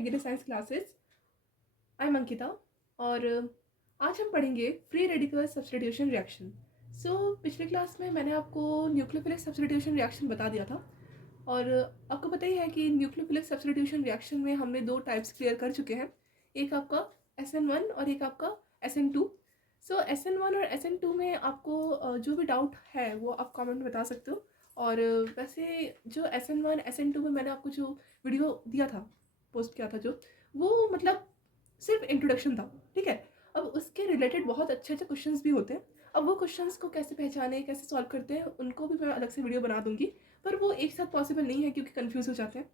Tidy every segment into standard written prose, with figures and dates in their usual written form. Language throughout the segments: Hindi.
Agri science classes. I am Ankita और आज हम पढ़ेंगे फ्री रेडिकल सब्स्टिट्यूशन रिएक्शन। पिछले क्लास में मैंने आपको न्यूक्लियोफिलिक सब्स्टिट्यूशन रिएक्शन बता दिया था और आपको पता ही है कि न्यूक्लियोफिलिक सब्स्टिट्यूशन रिएक्शन में हमने दो टाइप्स क्लियर कर चुके हैं, एक आपका SN1 और एक आपका SN2। SN1 और SN2 में आपको जो भी डाउट है वो आप कमेंट में बता सकते हो। और वैसे जो SN1 SN2 में मैंने आपको जो वीडियो दिया था, पोस्ट किया था, जो वो मतलब सिर्फ इंट्रोडक्शन था, ठीक है। अब उसके रिलेटेड बहुत अच्छे अच्छे क्वेश्चंस भी होते हैं। अब वो क्वेश्चंस को कैसे पहचाने, कैसे सॉल्व करते हैं, उनको भी मैं अलग से वीडियो बना दूंगी, पर वो एक साथ पॉसिबल नहीं है क्योंकि कंफ्यूज हो जाते हैं।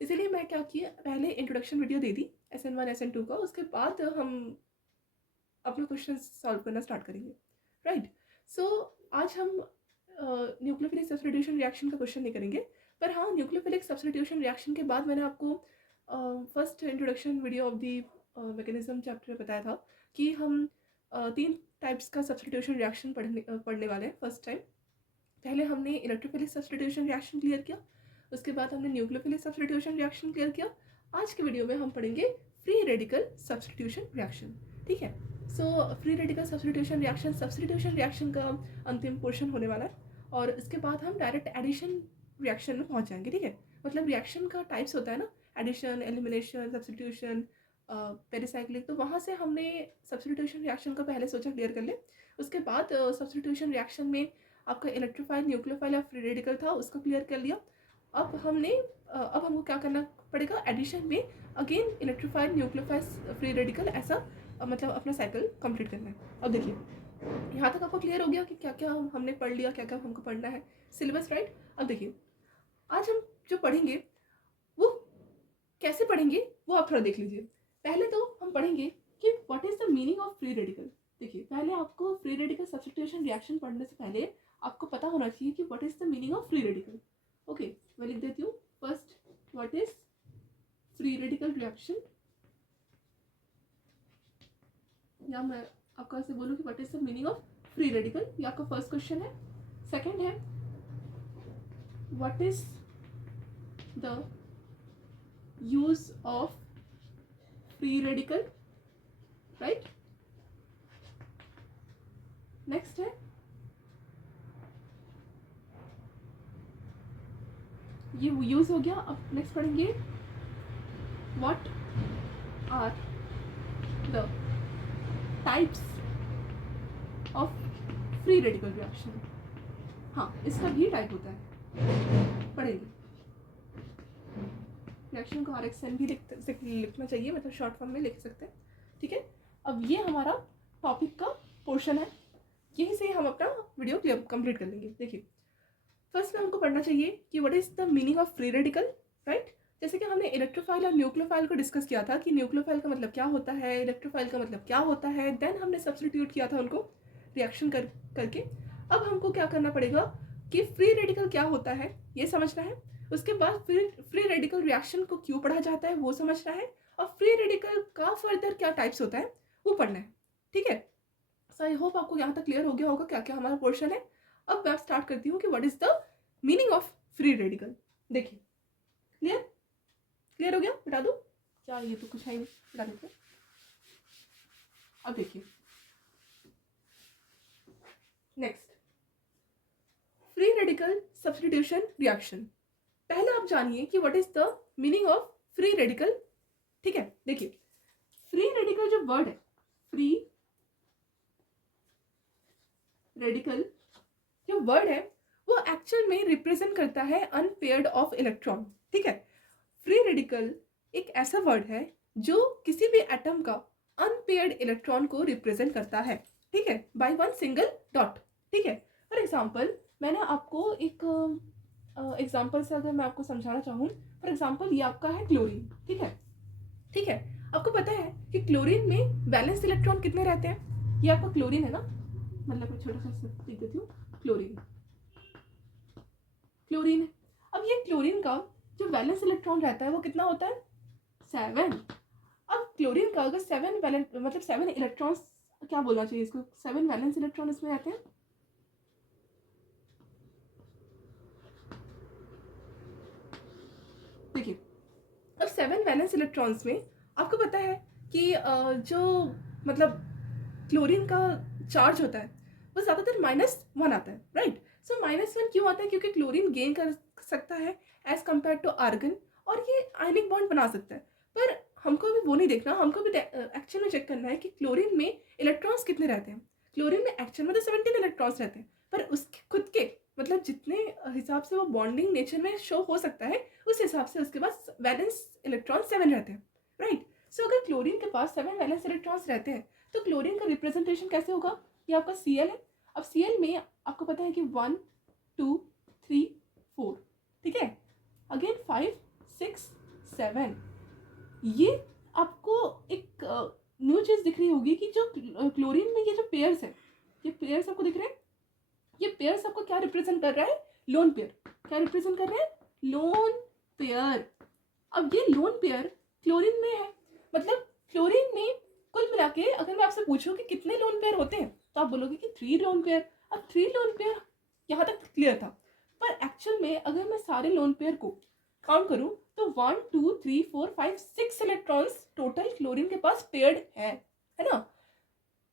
इसीलिए मैं क्या किया, पहले इंट्रोडक्शन वीडियो दे दी SN1 SN2 का, उसके बाद हम अपने क्वेश्चन सॉल्व करना स्टार्ट करेंगे, राइट। आज हम न्यूक्लियोफिलिक सब्स्टिट्यूशन रिएक्शन का क्वेश्चन नहीं करेंगे, पर हाँ, न्यूक्लियोफिलिक सब्स्टिट्यूशन रिएक्शन के बाद मैंने आपको first introduction video of the mechanism chapter में बताया था कि हम तीन टाइप्स का सब्स्टिट्यूशन रिएक्शन पढ़ने वाले हैं फर्स्ट टाइम। पहले हमने इलेक्ट्रोफिलिक सब्स्टिट्यूशन रिएक्शन क्लियर किया, उसके बाद हमने न्यूक्लियोफिलिक सब्स्टिट्यूशन रिएक्शन क्लियर किया। आज के वीडियो में हम पढ़ेंगे फ्री रेडिकल सब्स्टिट्यूशन रिएक्शन, ठीक है। फ्री रेडिकल सब्स्टिट्यूशन रिएक्शन का अंतिम पोर्शन होने वाला है और इसके बाद हम डायरेक्ट एडिशन रिएक्शन में पहुंच जाएंगे, ठीक है। मतलब रिएक्शन का टाइप्स होता है ना, एडिशन, एलिमिनेशन, सब्स्टिट्यूशन, पेरिसाइक्लिक, तो वहाँ से हमने सब्स्टिट्यूशन रिएक्शन का पहले सोचा क्लियर कर ले। उसके बाद सब्स्टिट्यूशन रिएक्शन में आपका इलेक्ट्रोफाइल, न्यूक्लियोफाइल या फ्री रेडिकल था, उसको क्लियर कर लिया। अब हमको क्या करना पड़ेगा, एडिशन में again electrophile, nucleophile, free radical, ऐसा मतलब अपना साइकिल कंप्लीट करना है। अब देखिए, यहाँ तक आपको क्लियर हो गया कि क्या क्या हमने पढ़ लिया, क्या क्या हमको पढ़ना है, सिलेबस, राइट। अब देखिए, आज हम जो पढ़ेंगे वो कैसे पढ़ेंगे वो आप थोड़ा देख लीजिए। पहले तो हम पढ़ेंगे कि what is the meaning of free radical. देखिए, पहले आपको फ्री रेडिकल सब्स्टिट्यूशन रिएक्शन पढ़ने से पहले आपको पता होना चाहिए कि what is the meaning of free radical. Okay, मैं लिख देती हूँ। First, what is free radical reaction, या मैं आपको ऐसे बोलूँ कि what is the meaning of free radical, ये आपका फर्स्ट क्वेश्चन है। सेकंड है, what is the use of free radical, right. Next है, ये यूज हो गया। अब नेक्स्ट पढ़ेंगे, what are the types of free radical reaction. हाँ, इसका भी टाइप होता है, पढ़ेंगे। रिएक्शन को RxN भी लिखना चाहिए, मतलब शॉर्ट फॉर्म में लिख सकते हैं, ठीक है। अब ये हमारा टॉपिक का पोर्शन है, यहीं से हम अपना वीडियो क्लियर कंप्लीट कर लेंगे। देखिए, फर्स्ट में हमको पढ़ना चाहिए कि what is the meaning of free radical, right. जैसे कि हमने इलेक्ट्रोफाइल और न्यूक्लियोफाइल को डिस्कस किया था कि न्यूक्लियोफाइल का मतलब क्या होता है, इलेक्ट्रोफाइल का मतलब क्या होता है, देन हमने सब्स्टिट्यूट किया था उनको रिएक्शन करके। अब हमको क्या करना पड़ेगा कि फ्री रेडिकल क्या होता है ये समझना है, उसके बाद फ्री रेडिकल रिएक्शन को क्यों पढ़ा जाता है वो समझना है, और फ्री रेडिकल का फर्दर क्या टाइप्स होता है वो पढ़ना है, ठीक है। सो आई होप आपको यहाँ तक क्लियर हो गया होगा क्या क्या हमारा पोर्शन है। अब मैं स्टार्ट करती हूँ कि what is the meaning of free radical. देखिए, क्लियर हो गया, बता दो क्या, ये तो कुछ है, बता देते। अब देखिए, next, free radical substitution reaction. पहले आप जानिए कि what is the meaning of free radical, ठीक है। देखिए, फ्री रेडिकल जो वर्ड है, फ्री रेडिकल जो वर्ड है वो एक्चुअल में रिप्रेजेंट करता है अनपेयर्ड ऑफ इलेक्ट्रॉन, ठीक है। फ्री रेडिकल एक ऐसा वर्ड है जो किसी भी एटम का अनपेयर्ड इलेक्ट्रॉन को रिप्रेजेंट करता है, ठीक है, बाय वन सिंगल डॉट, ठीक है। फॉर एग्जांपल, मैंने आपको एक एग्जांपल से अगर मैं आपको समझाना चाहूँ, फॉर एग्जांपल ये आपका है क्लोरीन, ठीक है, ठीक है। आपको पता है कि क्लोरीन में वैलेंस इलेक्ट्रॉन कितने रहते हैं, ये आपका क्लोरीन है ना, मतलब मैं छोटा सा लिख देती हूँ, क्लोरीन है। अब ये क्लोरीन का जो वैलेंस इलेक्ट्रॉन रहता है वो कितना होता है, 7। अब क्लोरीन का अगर 7 वैलेंस, मतलब 7 इलेक्ट्रॉन्स, क्या बोलना चाहिए इसको, 7 वैलेंस इलेक्ट्रॉन इसमें रहते हैं। देखिए, अब 7 वैलेंस वैलेंस इलेक्ट्रॉन्स में आपको पता है कि जो मतलब क्लोरीन का चार्ज होता है वो ज़्यादातर -1 आता है, राइट। सो -1 क्यों आता है? क्योंकि क्लोरीन गेन कर सकता है एज कम्पेयर टू आर्गन, और ये आयनिक बॉन्ड बना सकता है। पर हमको अभी वो नहीं देखना, हमको भी एक्चुअल में चेक करना है कि क्लोरीन में इलेक्ट्रॉन्स कितने रहते हैं। क्लोरीन में एक्चुअल में तो 17 इलेक्ट्रॉन्स रहते हैं, पर उसके खुद के मतलब जितने हिसाब से वो बॉन्डिंग नेचर में शो हो सकता है उस हिसाब से उसके पास वैलेंस इलेक्ट्रॉन 7 रहते हैं, राइट। सो अगर क्लोरीन के पास 7 वैलेंस इलेक्ट्रॉन्स रहते हैं तो क्लोरीन का रिप्रेजेंटेशन कैसे होगा? ये आपका Cl है। अब Cl में आपको पता है कि 1 2 3 4, ठीक है, अगेन 5 6 7। ये आपको एक न्यू चीज़ दिख रही होगी कि जो क्लोरीन में ये जो पेयर्स है, ये पेयर्स आपको दिख रहे हैं। ये पेयर्स आपको क्या रिप्रेजेंट कर रहा है? Lone pair. क्या रिप्रेजेंट कर रहे हैं? Lone pair. अब ये लोन पेयर क्लोरीन में है, मतलब क्लोरीन में कुल मिला के अगर मैं आपसे पूछूं कि कितने लोन पेयर होते हैं तो आप बोलोगे कि 3 लोन पेयर। अब 3 लोन पेयर यहाँ तक क्लियर था, पर एक्चुअल में अगर मैं सारे लोन पेयर को काउंट करूं तो 1 2 3 4 5 6 इलेक्ट्रॉन्स टोटल क्लोरीन के पास पेयर्ड है ना।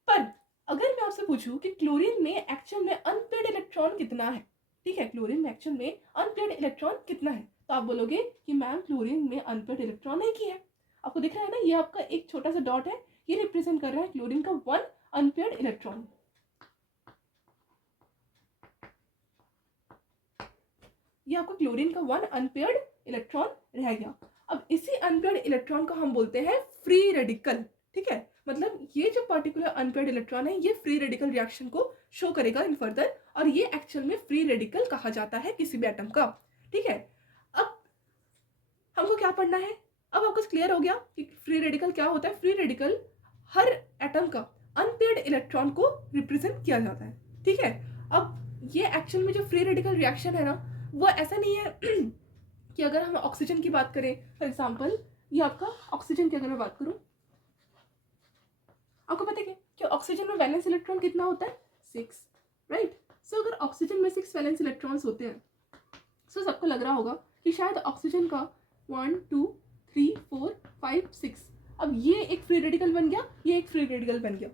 पर अगर मैं आपसे पूछूं कि क्लोरीन में एक्चुअल में अनपेयर्ड इलेक्ट्रॉन कितना है, ठीक है, क्लोरीन में एक्चुअल में अनपेयर्ड इलेक्ट्रॉन कितना है, तो आप बोलोगे कि मैम क्लोरीन में अनपेयर्ड इलेक्ट्रॉन एक ही है। आपको दिख रहा है ना, ये आपका एक छोटा सा डॉट है, ये रिप्रेजेंट कर रहा है क्लोरीन का 1 अनपेयर्ड इलेक्ट्रॉन। ये आपका क्लोरीन का 1 अनपेयर्ड इलेक्ट्रॉन रह गया। अब इसी अनपेयर्ड इलेक्ट्रॉन को हम बोलते हैं फ्री रेडिकल, ठीक है। मतलब ये जो पर्टिकुलर अनपेयर्ड इलेक्ट्रॉन है ये फ्री रेडिकल रिएक्शन को शो करेगा इन फर्दर, और ये एक्चुअल में फ्री रेडिकल कहा जाता है किसी भी एटम का, ठीक है। अब हमको क्या पढ़ना है? अब आपको क्लियर हो गया कि फ्री रेडिकल क्या होता है। फ्री रेडिकल हर एटम का अनपेयर्ड इलेक्ट्रॉन को रिप्रेजेंट किया जाता है, ठीक है। अब ये एक्चुअल में जो फ्री रेडिकल रिएक्शन है ना, वो ऐसा नहीं है कि अगर हम ऑक्सीजन की बात करें, फॉर एग्जांपल ये आपका ऑक्सीजन की अगर मैं बात करूं, आपको पता है कि ऑक्सीजन में वैलेंस इलेक्ट्रॉन कितना होता है? 6, राइट। सो अगर ऑक्सीजन में 6 वैलेंस इलेक्ट्रॉन्स होते हैं, सो सबको लग रहा होगा कि शायद ऑक्सीजन का 1 2 3 4 5 6, अब ये एक फ्री रेडिकल बन गया, ये एक फ्री रेडिकल बन गया।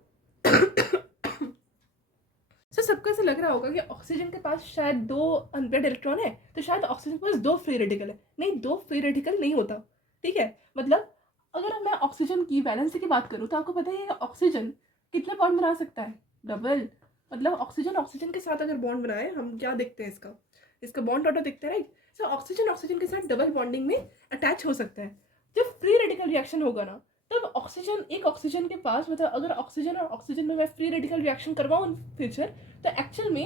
सो सबको ऐसे लग रहा होगा कि ऑक्सीजन के पास शायद 2 अनपेयर्ड इलेक्ट्रॉन है, तो शायद ऑक्सीजन के पास 2 फ्री रेडिकल है। नहीं, 2 फ्री रेडिकल नहीं होता, ठीक है। मतलब अगर मैं ऑक्सीजन की वैलेंसी की बात करूँ तो आपको पता है ऑक्सीजन कितने बॉन्ड बना सकता है? डबल। मतलब ऑक्सीजन ऑक्सीजन के साथ अगर बॉन्ड बनाए, हम क्या देखते हैं, इसका बॉन्ड ऑटो देखते हैं, राइट। सो ऑक्सीजन ऑक्सीजन के साथ डबल बॉन्डिंग में अटैच हो सकता है। जब फ्री रेडिकल रिएक्शन होगा ना, तब ऑक्सीजन, एक ऑक्सीजन के पास, मतलब अगर ऑक्सीजन और ऑक्सीजन में मैं फ्री रेडिकल रिएक्शन करवाऊँ इन फ्यूचर, तो एक्चुअल में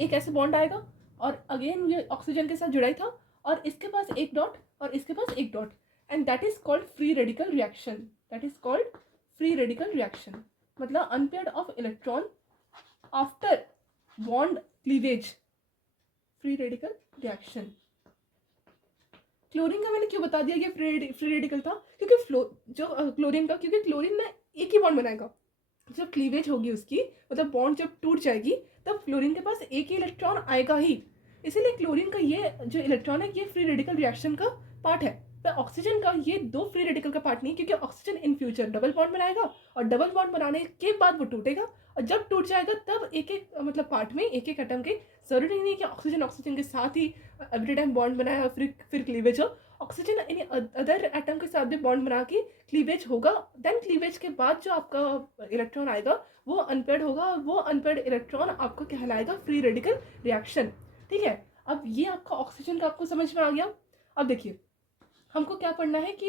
एक ऐसे बॉन्ड आएगा, और अगेन ये ऑक्सीजन के साथ जुड़ा ही था, और इसके पास एक डॉट और इसके पास एक dot, and that is called free radical reaction. That is called free radical reaction, मतलब unpaired of electron after bond cleavage, free radical reaction. Chlorine का मैंने क्यों बता दिया कि फ्री रेडिकल था? क्योंकि जो क्लोरीन का, क्योंकि क्लोरीन ना एक ही बॉन्ड बनाएगा, जब क्लीवेज होगी उसकी, मतलब बॉन्ड जब टूट जाएगी, तब क्लोरीन के पास एक ही इलेक्ट्रॉन आएगा ही। इसीलिए क्लोरीन का ये जो इलेक्ट्रॉन है ये फ्री रेडिकल रिएक्शन का पार्ट है, पर ऑक्सीजन का ये 2 फ्री रेडिकल का पार्ट नहीं, क्योंकि oxygen in future double bond बनाएगा, और डबल बॉन्ड बनाने के बाद वो टूटेगा, और जब टूट जाएगा तब एक एक मतलब पार्ट में एक एक एटम के, जरूरी नहीं कि ऑक्सीजन ऑक्सीजन के साथ ही एवरी टाइम बॉन्ड बनाए और फिर क्लीवेज हो। ऑक्सीजन यानी अदर एटम के साथ भी बॉन्ड बना के क्लीवेज होगा, देन क्लीवेज के बाद जो आपका इलेक्ट्रॉन आएगा वो अनपेयर्ड होगा, और वो अनपेयर्ड इलेक्ट्रॉन आपको कहलाएगा फ्री रेडिकल रिएक्शन, ठीक है। अब ये आपका ऑक्सीजन का आपको समझ में आ गया। अब देखिए हमको क्या पढ़ना है कि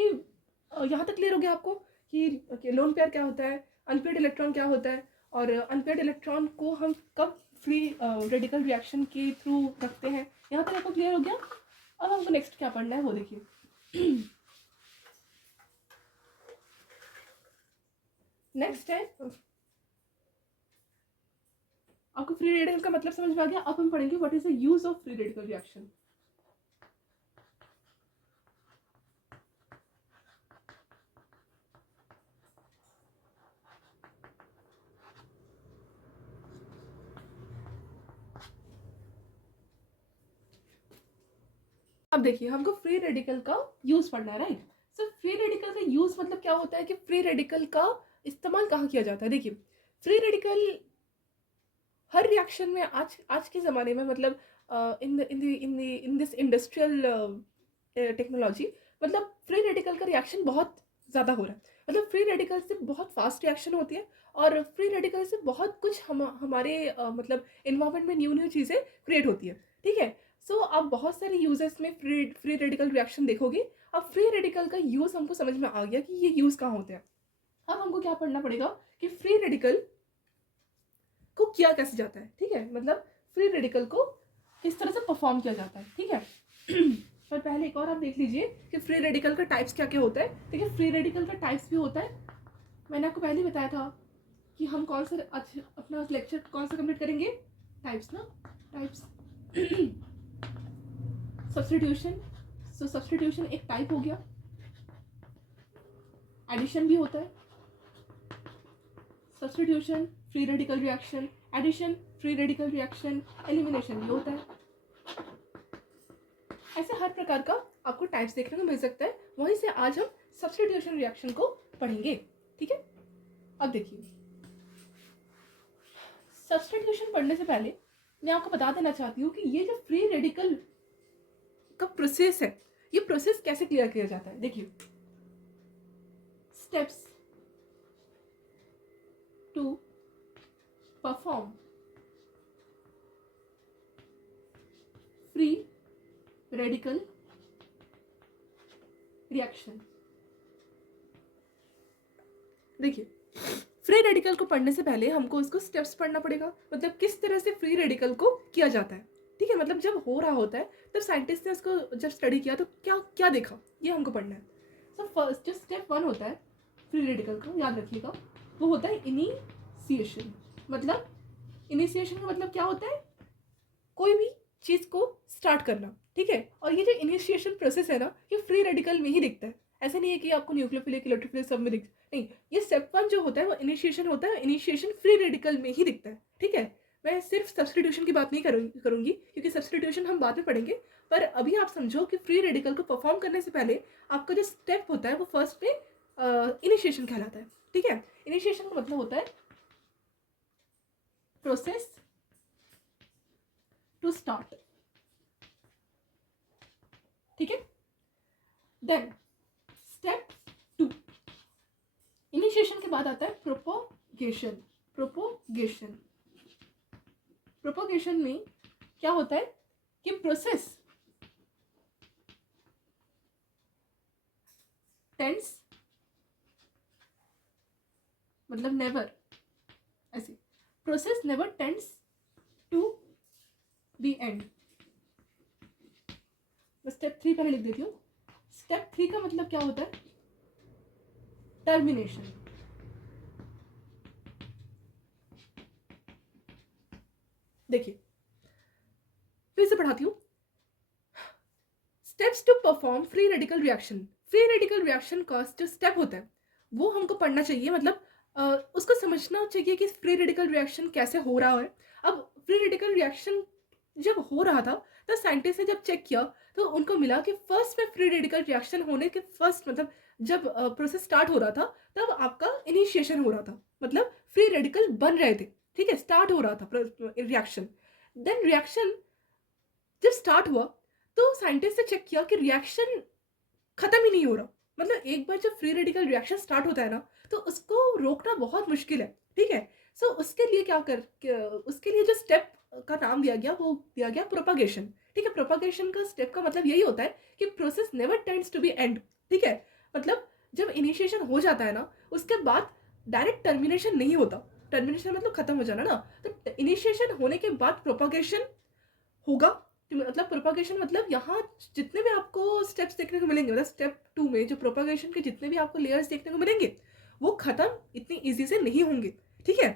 यहाँ तक क्लियर हो गया आपको कि लोन पेयर क्या होता है, अनपेयर्ड इलेक्ट्रॉन क्या होता है, और अनपेयर्ड इलेक्ट्रॉन को हम कब फ्री रेडिकल रिएक्शन के थ्रू रखते हैं। यहाँ तक आपको क्लियर हो गया। अब हमको नेक्स्ट क्या पढ़ना है वो देखिए। नेक्स्ट है, आपको फ्री रेडिकल का मतलब समझ में आ गया। अब हम पढ़ेंगे what is the use of free radical reaction. अब देखिए हमको फ्री रेडिकल का यूज पढ़ना है, राइट। सो फ्री रेडिकल का यूज़ मतलब क्या होता है कि फ्री रेडिकल का इस्तेमाल कहाँ किया जाता है। देखिए, फ्री रेडिकल हर रिएक्शन में आज आज के ज़माने में मतलब इन दिस इंडस्ट्रियल टेक्नोलॉजी, मतलब फ्री रेडिकल का रिएक्शन बहुत ज़्यादा हो रहा है। मतलब फ्री रेडिकल से बहुत फास्ट रिएक्शन होती है और फ्री रेडिकल से बहुत कुछ हमारे मतलब इन्वायरमेंट में न्यू न्यू चीज़ें क्रिएट होती है। ठीक है, सो आप बहुत सारे यूजेस में फ्री फ्री रेडिकल रिएक्शन देखोगे। अब फ्री रेडिकल का यूज़ हमको समझ में आ गया कि ये यूज़ कहाँ होते हैं। अब हमको क्या पढ़ना पड़ेगा कि फ्री रेडिकल को किया कैसे जाता है। ठीक है, मतलब फ्री रेडिकल को किस तरह से परफॉर्म किया जाता है। ठीक है पर पहले एक और आप देख लीजिए कि फ्री रेडिकल का टाइप्स क्या क्या होता है। ठीक है, फ्री रेडिकल का टाइप्स भी होता है। मैंने आपको पहले बताया था कि हम कौन सा अपना लेक्चर कौन सा कंप्लीट करेंगे, टाइप्स ना, टाइप्स सब्स्टिट्यूशन। सो सब्स्टिट्यूशन एक टाइप हो गया। एडिशन भी होता है। Substitution free radical reaction, addition free radical reaction, elimination भी होता है। ऐसे हर प्रकार का आपको टाइप्स देखने को मिल सकता है। वहीं से आज हम सब्स्टिट्यूशन रिएक्शन को पढ़ेंगे। ठीक है, अब देखिए, सब्स्टिट्यूशन पढ़ने से पहले मैं आपको बता देना चाहती हूँ कि ये जो फ्री रेडिकल का प्रोसेस है, ये प्रोसेस कैसे क्लियर किया जाता है। देखिए, steps to perform free radical reaction. देखिए, फ्री रेडिकल को पढ़ने से पहले हमको उसको स्टेप्स पढ़ना पड़ेगा, मतलब किस तरह से फ्री रेडिकल को किया जाता है। ठीक है, मतलब जब हो रहा होता है तब साइंटिस्ट ने उसको जब स्टडी किया तो क्या क्या देखा, ये हमको पढ़ना है। सो फर्स्ट जो स्टेप 1 होता है फ्री रेडिकल का, याद रखिएगा, वो होता है इनिशिएशन। मतलब इनिशिएशन का मतलब क्या होता है, कोई भी चीज़ को स्टार्ट करना। ठीक है, और ये जो इनिशिएशन प्रोसेस है ना, ये फ्री रेडिकल में ही दिखता है। ऐसा नहीं है कि आपको न्यूक्लियोफिलिक इलेक्ट्रोफिलिक सब में दिख, नहीं, ये स्टेप 1 जो होता है वो इनिशिएशन होता है। इनिशिएशन फ्री रेडिकल में ही दिखता है। ठीक है, मैं सिर्फ सब्स्टिट्यूशन की बात नहीं करूंगी क्योंकि सब्स्टिट्यूशन हम बाद में पढ़ेंगे। पर अभी आप समझो कि फ्री रेडिकल को परफॉर्म करने से पहले आपका जो स्टेप होता है वो फर्स्ट में इनिशिएशन कहलाता है। ठीक है, इनिशिएशन का मतलब होता है प्रोसेस टू स्टार्ट। ठीक है, देन स्टेप 2, इनिशिएशन के बाद आता है प्रोपोगेशन। प्रोपोगेशन प्रोपोगेशन में क्या होता है कि प्रोसेस टेंड्स, मतलब नेवर, ऐसे process never tends to the end. मैं स्टेप 3 पहले लिख देती हूँ। स्टेप 3 का मतलब क्या होता है, टर्मिनेशन। देखिए, फिर से पढ़ाती हूँ। Steps to perform free radical reaction. Free radical reaction का जो स्टेप होता है वो हमको पढ़ना चाहिए, मतलब उसको समझना चाहिए कि फ्री रेडिकल रिएक्शन कैसे हो रहा है। अब फ्री रेडिकल रिएक्शन जब हो रहा था तो साइंटिस्ट ने जब चेक किया तो उनको मिला कि फर्स्ट में फ्री रेडिकल रिएक्शन होने के फर्स्ट, मतलब जब प्रोसेस स्टार्ट हो रहा था तब आपका इनिशिएशन हो रहा था, मतलब फ्री रेडिकल बन रहे थे। ठीक है, स्टार्ट हो रहा था रिएक्शन। देन रिएक्शन जब स्टार्ट हुआ तो साइंटिस्ट ने चेक किया कि रिएक्शन खत्म ही नहीं हो रहा। मतलब एक बार जब फ्री रेडिकल रिएक्शन स्टार्ट होता है ना तो उसको रोकना बहुत मुश्किल है। ठीक है, सो उसके लिए उसके लिए जो स्टेप का नाम दिया गया वो दिया गया प्रोपागेशन। ठीक है, प्रोपागेशन का स्टेप का मतलब यही होता है कि process never tends to be end. ठीक है, मतलब जब इनिशिएशन हो जाता है ना उसके बाद डायरेक्ट टर्मिनेशन नहीं होता। टर्मिनेशन मतलब खत्म हो जाना ना, तो इनिशिएशन होने के बाद प्रोपागेशन होगा। मतलब प्रोपागेशन मतलब यहाँ जितने भी आपको स्टेप्स देखने को मिलेंगे, मतलब स्टेप 2 में जो प्रोपागेशन के जितने भी आपको लेयर्स देखने को मिलेंगे वो खत्म इतनी इजी से नहीं होंगे। ठीक है,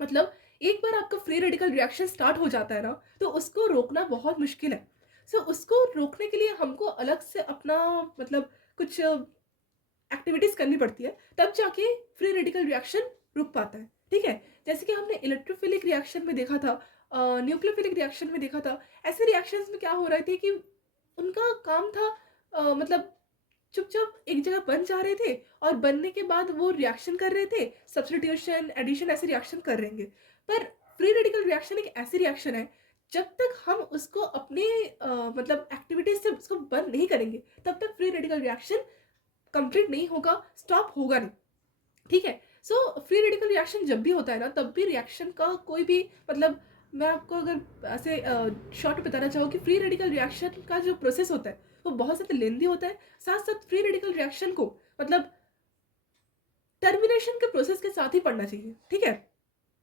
मतलब एक बार आपका फ्री रेडिकल रिएक्शन स्टार्ट हो जाता है ना तो उसको रोकना बहुत मुश्किल है। सो उसको रोकने के लिए हमको अलग से अपना मतलब कुछ एक्टिविटीज करनी पड़ती है, तब जाके फ्री रेडिकल रिएक्शन रुक पाता है। ठीक है, जैसे कि हमने इलेक्ट्रोफिलिक रिएक्शन में देखा था, न्यूक्लियोफिलिक रिएक्शन में देखा था। ऐसे रिएक्शंस में क्या हो रहे थे कि उनका काम था मतलब चुपचाप एक जगह बन जा रहे थे और बनने के बाद वो रिएक्शन कर रहे थे, सब्स्टिट्यूशन, एडिशन ऐसे रिएक्शन कर रहेंगे। पर फ्री रेडिकल रिएक्शन एक ऐसी रिएक्शन है, जब तक हम उसको अपने मतलब एक्टिविटीज से उसको बंद नहीं करेंगे, तब तक फ्री रेडिकल रिएक्शन कंप्लीट नहीं होगा, स्टॉप होगा नहीं। ठीक है। सो फ्री रेडिकल रिएक्शन जब भी होता है ना, तब भी रिएक्शन का कोई भी मतलब, मैं आपको अगर ऐसे शॉर्ट बताना चाहूँ कि फ्री रेडिकल रिएक्शन का जो प्रोसेस होता है वो बहुत ज़्यादा लेंदी होता है। साथ साथ फ्री रेडिकल रिएक्शन को मतलब टर्मिनेशन के प्रोसेस के साथ ही पढ़ना चाहिए। ठीक है।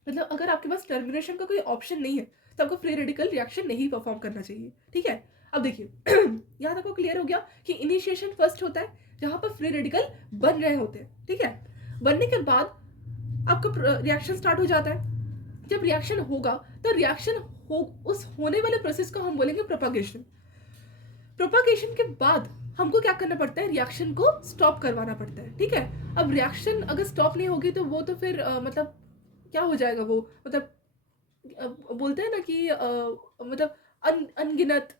मतलब अगर आपके पास टर्मिनेशन का कोई ऑप्शन नहीं है तो आपको फ्री रेडिकल रिएक्शन नहीं परफॉर्म करना चाहिए। ठीक है। अब देखिए यहाँ तक आपको क्लियर हो गया कि इनिशिएशन फर्स्ट होता है जहाँ पर फ्री रेडिकल बन रहे होते हैं। ठीक है। बनने के बाद आपका रिएक्शन स्टार्ट हो जाता है। जब रिएक्शन होगा तो रिएक्शन हो उस होने वाले प्रोसेस को हम बोलेंगे प्रोपागेशन। प्रोपागेशन के बाद हमको क्या करना पड़ता है, रिएक्शन को स्टॉप करवाना पड़ता है। ठीक है। अब रिएक्शन अगर स्टॉप नहीं होगी तो वो तो फिर मतलब क्या हो जाएगा, वो मतलब बोलते हैं ना कि मतलब अनगिनत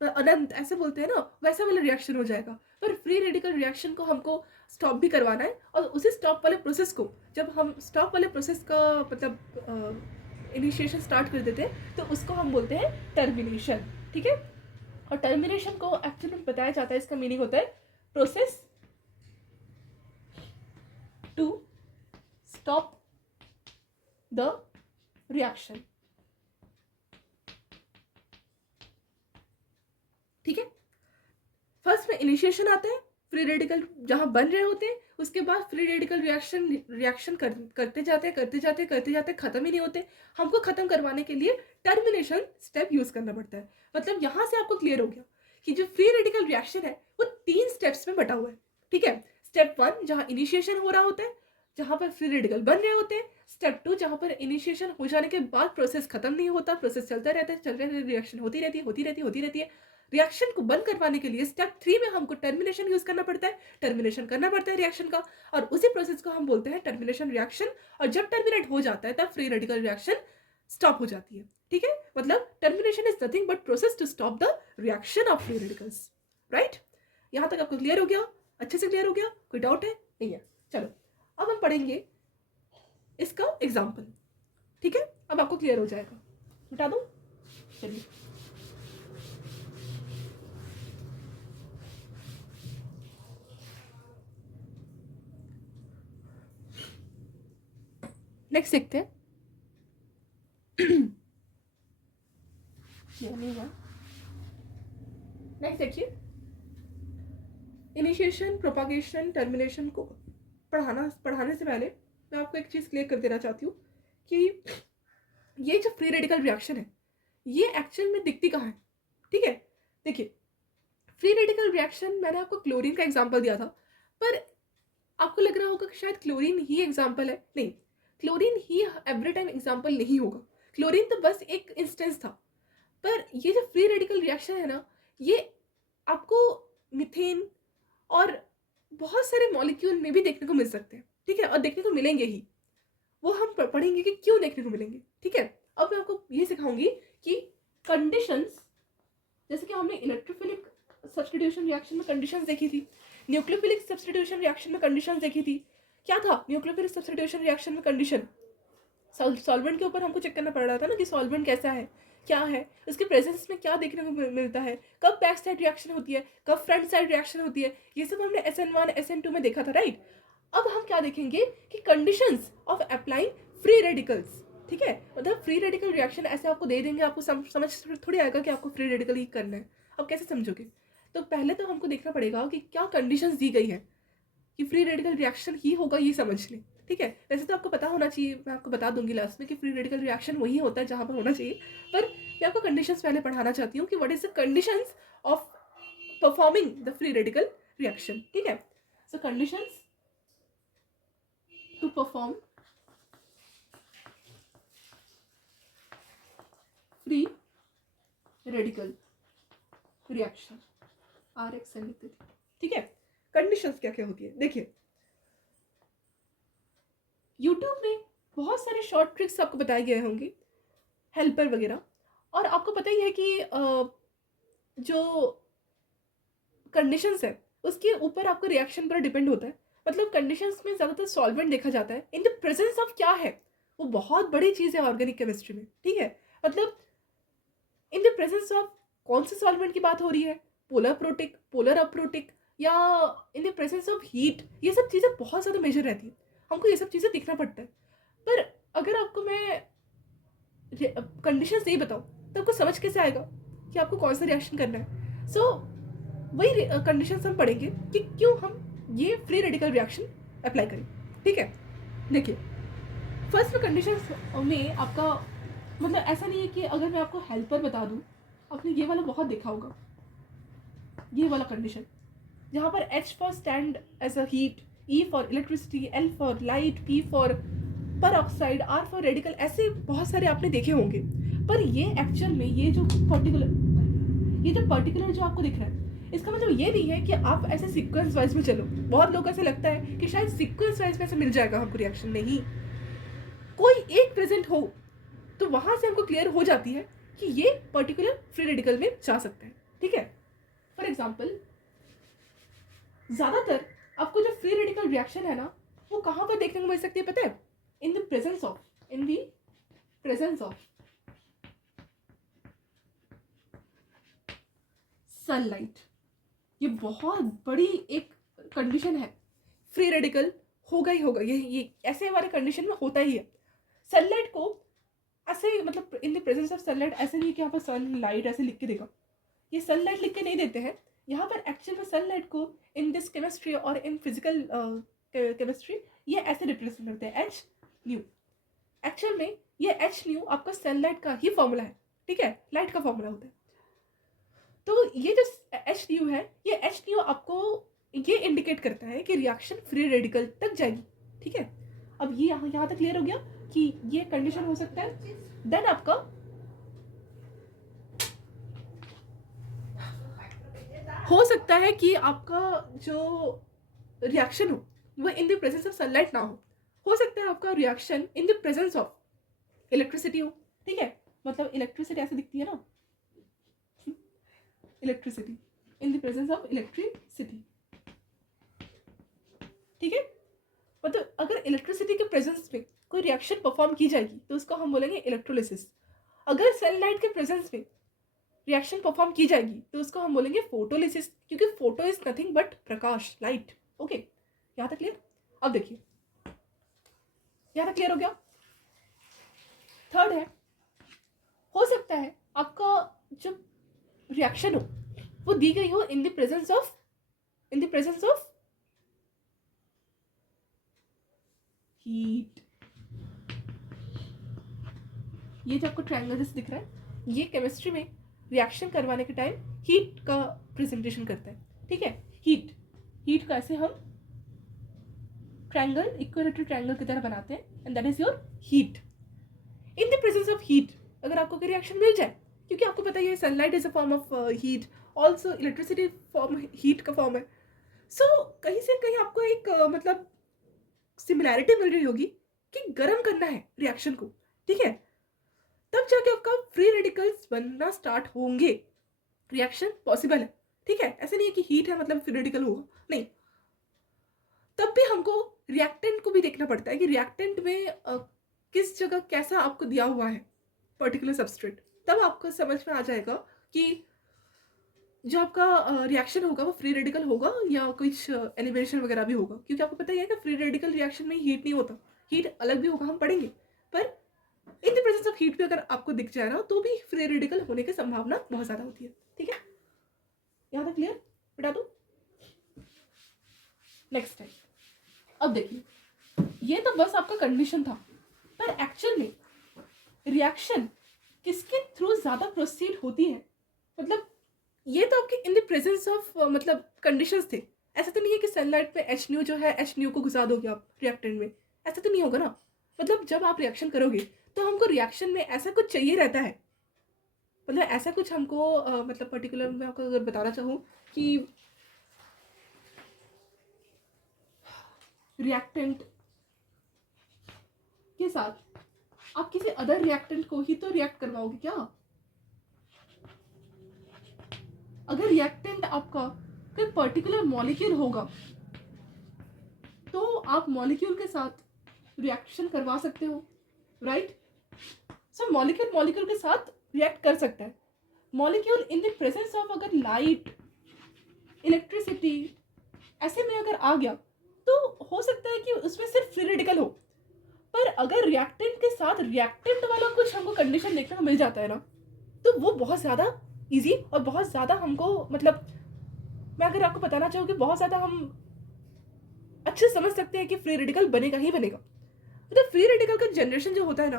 अनंत ऐसे बोलते हैं ना, वैसा वाला रिएक्शन हो जाएगा। पर फ्री रेडिकल रिएक्शन को हमको स्टॉप भी करवाना है, और उसी स्टॉप वाले प्रोसेस को जब हम स्टॉप वाले प्रोसेस का मतलब इनिशिएशन स्टार्ट कर देते हैं तो उसको हम बोलते हैं टर्मिनेशन। ठीक है। और टर्मिनेशन को एक्चुअली बताया जाता है, इसका मीनिंग होता है process to stop the reaction. ठीक है। फर्स्ट में इनिशिएशन आता है, फ्री रेडिकल जहां बन रहे होते हैं, उसके बाद फ्री रेडिकल रिएक्शन करते जाते खत्म ही नहीं होते। हमको खत्म करवाने के लिए टर्मिनेशन स्टेप यूज करना पड़ता है। मतलब यहां से आपको क्लियर हो गया कि जो फ्री रेडिकल रिएक्शन है वो 3 स्टेप्स में बटा हुआ है। ठीक है। स्टेप 1 जहां इनिशिएशन हो रहा होता है, जहां पर फ्री रेडिकल बन रहे होते हैं। स्टेप 2 जहां पर इनिशिएशन हो जाने के बाद प्रोसेस खत्म नहीं होता, प्रोसेस चलता रहता है, चल रहे रिएक्शन होती रहती है। रिएक्शन को बंद करवाने के लिए स्टेप 3 में हमको टर्मिनेशन यूज करना पड़ता है, टर्मिनेशन करना पड़ता है रिएक्शन का, और उसी प्रोसेस को हम बोलते हैं टर्मिनेशन रिएक्शन। और जब टर्मिनेट हो जाता है तब फ्री रेडिकल रिएक्शन स्टॉप हो जाती है। ठीक है। मतलब termination is nothing but process to stop the reaction of free radicals. Right. यहां तक आपको क्लियर हो गया, अच्छे से क्लियर हो गया, कोई डाउट है? नहीं है। चलो अब हम पढ़ेंगे इसका एग्जाम्पल। ठीक है। अब आपको क्लियर हो जाएगा। बता दूं? चलिए नेक्स्ट देखते हैं। नेक्स्ट देखिए, इनिशिएशन, प्रोपागेशन, टर्मिनेशन को पढ़ाने से पहले मैं आपको एक चीज़ क्लियर कर देना चाहती हूँ कि ये जो फ्री रेडिकल रिएक्शन है ये एक्चुअल में दिखती कहाँ है। ठीक है। देखिए, फ्री रेडिकल रिएक्शन मैंने आपको क्लोरीन का एग्जांपल दिया था, पर आपको लग रहा होगा कि शायद क्लोरीन ही एग्जांपल है। नहीं, क्लोरीन ही एवरी टाइम एग्जांपल नहीं होगा। क्लोरीन तो बस एक इंस्टेंस था, पर ये जो फ्री रेडिकल रिएक्शन है ना, ये आपको मिथेन और बहुत सारे मॉलिक्यूल में भी देखने को मिल सकते हैं। ठीक है। और देखने को मिलेंगे ही, वो हम पढ़ेंगे कि क्यों देखने को मिलेंगे। ठीक है। अब मैं आपको ये सिखाऊंगी कि कंडीशंस, जैसे कि हमने इलेक्ट्रोफिलिक सब्स्टिट्यूशन रिएक्शन में कंडीशंस देखी थी, न्यूक्लियोफिलिक सब्स्टिट्यूशन रिएक्शन में कंडीशंस देखी थी। क्या था न्यूक्लियोफिलिक सब्स्टिट्यूशन रिएक्शन में कंडीशन? सॉल्वेंट के ऊपर हमको चेक करना पड़ रहा था ना कि सॉल्वेंट कैसा है, क्या है, उसके प्रेजेंस में क्या देखने को मिलता है, कब बैक साइड रिएक्शन होती है, कब फ्रंट साइड रिएक्शन होती है। ये सब हमने SN1 SN2 में देखा था। राइट। अब हम क्या देखेंगे कि conditions of applying free radicals. ठीक है। मतलब फ्री रेडिकल रिएक्शन ऐसे आपको दे देंगे, आपको समझ थोड़ी आएगा कि आपको फ्री रेडिकल ही करना है। अब कैसे समझोगे? तो पहले तो हमको देखना पड़ेगा कि क्या कंडीशंस दी गई है कि फ्री रेडिकल रिएक्शन ही होगा, ये समझ लें। ठीक है। वैसे तो आपको पता होना चाहिए, मैं आपको बता दूंगी लास्ट में कि फ्री रेडिकल रिएक्शन वही होता है जहां पर होना चाहिए, पर मैं आपको कंडीशंस पहले पढ़ाना चाहती हूँ कि what is the conditions of performing the free radical reaction. ठीक है। So conditions to perform free radical reaction, RX लिख देती हूँ। ठीक है। कंडीशंस क्या क्या होती है देखिए, यूट्यूब में बहुत सारे शॉर्ट ट्रिक्स आपको बताए गए होंगे, हेल्पर वगैरह, और आपको पता ही है कि जो कंडीशंस है उसके ऊपर आपका रिएक्शन पर डिपेंड होता है। मतलब कंडीशंस में ज़्यादातर सॉल्वेंट देखा जाता है इन द प्रेजेंस ऑफ क्या है, वो बहुत बड़ी चीज़ है ऑर्गेनिक केमिस्ट्री में, ठीक है। मतलब इन द प्रेजेंस ऑफ कौन से सॉल्वेंट की बात हो रही है, पोलर प्रोटिक, पोलर अप्रोटिक, या in the presence of heat, ये सब चीज़ें बहुत ज़्यादा मेजर रहती है, हमको ये सब चीज़ें दिखना पड़ता है। पर अगर आपको मैं कंडीशंस नहीं बताऊँ तो आपको समझ कैसे आएगा कि आपको कौन सा रिएक्शन करना है। सो वही कंडीशंस हम पढ़ेंगे कि क्यों हम ये फ्री रेडिकल रिएक्शन अप्लाई करें, ठीक है। देखिए, फर्स्ट कंडीशंस में आपका मतलब ऐसा नहीं है कि अगर मैं आपको हेल्पर बता दूं, आपने ये वाला बहुत देखा होगा, ये वाला कंडीशन जहाँ पर H for stand as a heat, E for electricity, L for light, P for peroxide, R for radical, ऐसे बहुत सारे आपने देखे होंगे। पर ये एक्चुअल में ये जो पर्टिकुलर जो आपको दिख रहा है, इसका मतलब ये नहीं है कि आप ऐसे सीक्वेंस वाइज में चलो। बहुत लोग ऐसे लगता है कि शायद सीक्वेंस वाइज में से मिल जाएगा हमको रिएक्शन, नहीं, कोई एक प्रेजेंट हो तो वहां से हमको क्लियर हो जाती है कि ये पर्टिकुलर फ्री रेडिकल में जा सकता है, ठीक है। फॉर एग्जाम्पल, ज्यादातर आपको जो फ्री रेडिकल रिएक्शन है ना, वो कहां पर देखने को मिल सकती है पता है? In the presence of sunlight. ये बहुत बड़ी एक कंडीशन है, फ्री रेडिकल होगा ही होगा, ये ऐसे हमारे कंडीशन में होता ही है। सनलाइट को ऐसे मतलब in the presence of sunlight, ऐसे नहीं कि यहाँ पर सनलाइट ऐसे लिख के देगा, ये सनलाइट लिख के नहीं देते हैं। यहाँ पर एक्चुअल में सनलाइट को इन दिस केमिस्ट्री और इन फिजिकल केमिस्ट्री ये ऐसे रिप्रेजेंट करते हैं, एच न्यू। एक्चुअल में ये एच न्यू आपका सनलाइट का ही फॉर्मूला है, ठीक है, लाइट का फॉर्मूला होता है। तो ये जो एच न्यू है, ये एच न्यू आपको ये इंडिकेट करता है कि रिएक्शन फ्री रेडिकल तक जाएगी, ठीक है। अब ये यहाँ तक क्लियर हो गया कि ये कंडीशन हो सकता है। देन आपका हो सकता है कि आपका जो रिएक्शन हो वो in the presence of sunlight ना हो सकता है आपका reaction in the presence of electricity हो, ठीक है। मतलब इलेक्ट्रिसिटी ऐसे दिखती है ना, electricity in the presence of electricity, ठीक है। मतलब अगर इलेक्ट्रिसिटी के प्रेजेंस में कोई रिएक्शन परफॉर्म की जाएगी तो उसको हम बोलेंगे इलेक्ट्रोलिसिस। अगर सनलाइट के प्रेजेंस में रिएक्शन परफॉर्म की जाएगी तो उसको हम बोलेंगे फोटोलिसिस, क्योंकि photo is nothing but Prakash, light, okay. यहाँ तक क्लियर? अब देखिए, यहाँ तक क्लियर हो गया। थर्ड है, हो सकता है आपका जब रिएक्शन हो वो दी गई हो in the presence of heat. ये जो आपको ट्रायंगल जैसे दिख रहा है, ये केमिस्ट्री में रिएक्शन करवाने के टाइम हीट का प्रेजेंटेशन करता है, ठीक है। हीट का ऐसे हम ट्रायंगल, इक्विलेटरल ट्रायंगल की तरह बनाते हैं, and that is your heat. In the presence of heat अगर आपको कोई रिएक्शन मिल जाए, क्योंकि आपको पता ही है sunlight is a form of heat, also electricity form heat का फॉर्म है। सो कहीं से कहीं आपको एक मतलब सिमिलैरिटी मिल रही होगी कि गर्म करना है रिएक्शन को, ठीक है। तब जाके आपका फ्री रेडिकल्स बनना स्टार्ट होंगे, रिएक्शन पॉसिबल है, ठीक है। ऐसे नहीं है कि हीट है मतलब फ्री रेडिकल होगा, नहीं। तब भी हमको रिएक्टेंट को भी देखना पड़ता है कि रिएक्टेंट में किस जगह कैसा आपको दिया हुआ है पर्टिकुलर सबस्ट्रेट, तब आपको समझ में आ जाएगा कि जो आपका रिएक्शन होगा वो फ्री रेडिकल होगा या कुछ एलिमिनेशन वगैरह भी होगा। क्योंकि आपको पता ही है कि फ्री रेडिकल रिएक्शन में हीट नहीं होता, हीट अलग भी होगा, हम पढ़ेंगे। पर in the presence of heat भी अगर आपको दिख जाए ना तो भी फ्री रेडिकल होने की संभावना बहुत ज्यादा होती है, ठीक है। यहाँ तक क्लियर? बता दो नेक्स्ट टाइम। अब देखिए, ये तो बस आपका कंडीशन था, पर एक्चुअल में रिएक्शन किसके थ्रू ज्यादा प्रोसीड होती है। मतलब ये तो आपके इन द प्रेजेंस ऑफ मतलब कंडीशंस थे। ऐसा तो नहीं है कि सनलाइट पे एच न्यू जो है एच न्यू को घुसा दोगे आप रिएक्टेंट में, ऐसा तो नहीं होगा ना। मतलब जब आप रिएक्शन करोगे तो हमको रिएक्शन में ऐसा कुछ चाहिए रहता है, मतलब ऐसा कुछ हमको मतलब पर्टिकुलर मैं आपको अगर बताना चाहूँ कि रिएक्टेंट के साथ आप किसी अदर रिएक्टेंट को ही तो रिएक्ट करवाओगे क्या। अगर रिएक्टेंट आपका कोई पर्टिकुलर मॉलिक्यूल होगा तो आप मॉलिक्यूल के साथ रिएक्शन करवा सकते हो, राइट? सो मॉलिक्यूल मॉलिक्यूल के साथ रिएक्ट कर सकता है। Molecule in the presence of अगर लाइट, इलेक्ट्रिसिटी ऐसे में अगर आ गया तो हो सकता है कि उसमें सिर्फ फ्री रेडिकल हो, पर अगर रिएक्टेंट के साथ रिएक्टेंट वाला कुछ हमको कंडीशन देखने को मिल जाता है ना, तो वो बहुत ज़्यादा इजी और बहुत ज़्यादा हमको, मतलब मैं अगर आपको बताना चाहूँ कि बहुत ज़्यादा हम अच्छे समझ सकते हैं कि फ्री रेडिकल बनेगा ही बनेगा। मतलब फ्री रेडिकल का जनरेशन जो होता है ना,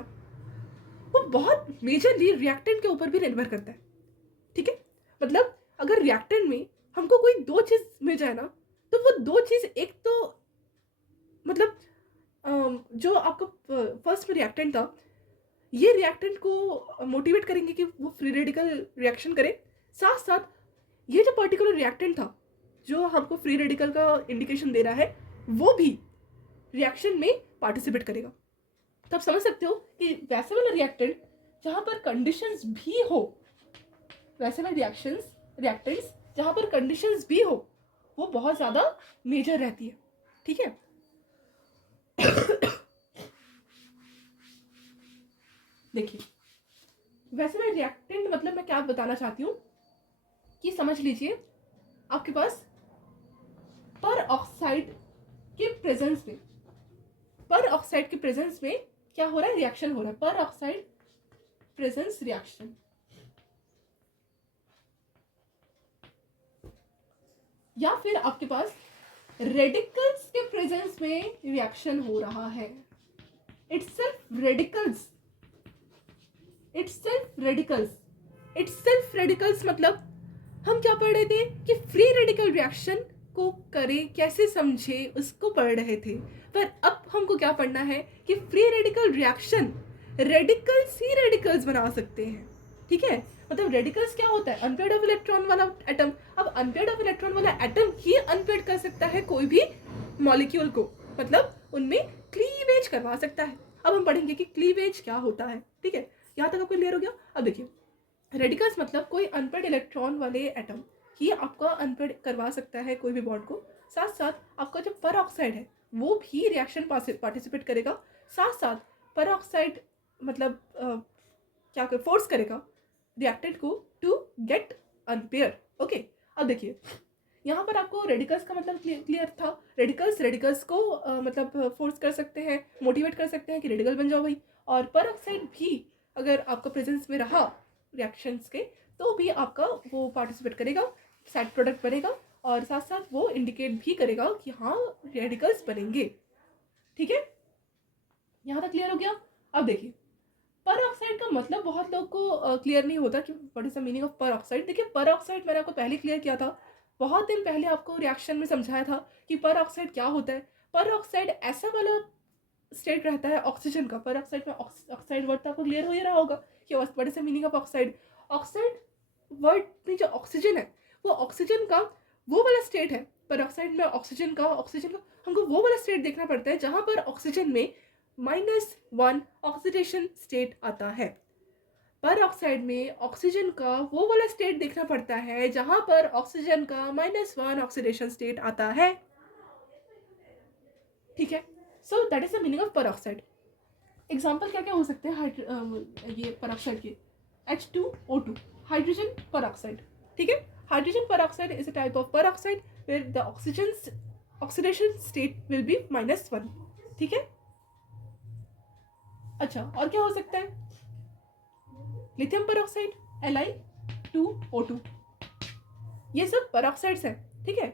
वो बहुत मेजरली रिएक्टेंट के ऊपर भी निर्भर करता है, ठीक है? मतलब अगर रिएक्टेंट में हमको कोई दो चीज़ मिल जाए ना, तो वो दो चीज़, एक तो मतलब जो आपका फर्स्ट में रिएक्टेंट था, ये रिएक्टेंट को मोटिवेट करेंगे कि वो फ्री रेडिकल रिएक्शन करे, साथ साथ ये जो पर्टिकुलर रिएक्टेंट था जो हमको फ्री रेडिकल का इंडिकेशन दे रहा है, वो भी रिएक्शन में पार्टिसिपेट करेगा। तो आप समझ सकते हो कि वैसे वाला रिएक्टेंट जहाँ पर कंडीशंस भी हो, वैसे वाले रिएक्टेंट्स जहाँ पर कंडीशंस भी हो, वो बहुत ज़्यादा मेजर रहती है, ठीक है? देखिए, वैसे वाले रिएक्टेंट मतलब मैं क्या बताना चाहती हूँ कि समझ लीजिए आपके पास पर ऑक्साइड के प्रेजेंस में क्या हो रहा है, रिएक्शन हो रहा है, पर ऑक्साइड प्रेजेंस रिएक्शन। या फिर आपके पास रेडिकल्स के प्रेजेंस में रिएक्शन हो रहा है। इटसेल्फ रेडिकल्स मतलब हम क्या पढ़ रहे थे कि फ्री रेडिकल रिएक्शन को करें, कैसे समझे, उसको पढ़ रहे थे। पर अब हमको क्या पढ़ना है कि फ्री रेडिकल रिएक्शन रेडिकल्स ही रेडिकल्स बना सकते हैं, ठीक है? मतलब रेडिकल्स क्या होता है, अनपेयर्ड ऑफ इलेक्ट्रॉन वाला एटम। अब अनपेयर्ड ऑफ इलेक्ट्रॉन वाला एटम ही अनपेयर्ड कर सकता है कोई भी मॉलिक्यूल को, मतलब उनमें क्लीवेज करवा सकता है। अब हम पढ़ेंगे कि क्लीवेज क्या होता है, ठीक है? यहाँ तक आपको क्लियर हो गया? अब देखिए, रेडिकल्स मतलब कोई अनपेयर्ड इलेक्ट्रॉन वाले एटम ही आपका अनपेयर्ड करवा सकता है कोई भी बॉन्ड को। साथ साथ आपका जो पर ऑक्साइड है वो भी रिएक्शन पार्टिसिपेट करेगा। साथ साथ पर ऑक्साइड मतलब क्या कर फोर्स करेगा रिएक्टेंट को टू गेट अनपेयर। ओके, अब देखिए यहाँ पर आपको रेडिकल्स का मतलब क्लियर था। रेडिकल्स को मतलब फोर्स कर सकते हैं, मोटिवेट कर सकते हैं कि रेडिकल बन जाओ भाई। और पर ऑक्साइड भी अगर आपका प्रेजेंस में रहा रिएक्शंस के, तो भी आपका वो पार्टिसिपेट करेगा, साइड प्रोडक्ट बनेगा, और साथ साथ वो इंडिकेट भी करेगा कि हाँ रेडिकल्स बनेंगे, ठीक है? यहाँ तक क्लियर हो गया? अब देखिए, पर ऑक्साइड का मतलब बहुत लोग को क्लियर नहीं होता कि what is the meaning of पर ऑक्साइड। देखिए, पर ऑक्साइड मैंने आपको पहले क्लियर किया था, बहुत दिन पहले आपको रिएक्शन में समझाया था कि पर ऑक्साइड क्या होता है। पर ऑक्साइड ऐसा वाला स्टेट रहता है ऑक्सीजन का। पर ऑक्साइड में ऑक्साइड वर्ड तो आपको क्लियर हो ही रहा होगा कि what is the meaning of oxide. Oxide word में जो ऑक्सीजन है, वो ऑक्सीजन का वो वाला स्टेट है। पर ऑक्साइड में ऑक्सीजन का हमको वो वाला स्टेट देखना पड़ता है जहाँ पर ऑक्सीजन में -1 ऑक्सीडेशन स्टेट आता है। पर ऑक्साइड में ऑक्सीजन का वो वाला स्टेट देखना पड़ता है जहां पर ऑक्सीजन का -1 ऑक्सीडेशन स्टेट आता है, ठीक है? So that is the meaning of पर ऑक्साइड। एग्जाम्पल क्या क्या हो सकते हैं ये पर ऑक्साइड के? H2O2 हाइड्रोजन पर ऑक्साइड, ठीक है? Hydrogen peroxide is a type of peroxide where the oxidation state will be -1, ठीक है? अच्छा, और क्या हो सकता है? लिथियम पर ऑक्साइड Li2O2, ये सब पर ऑक्साइड्स है, ठीक है?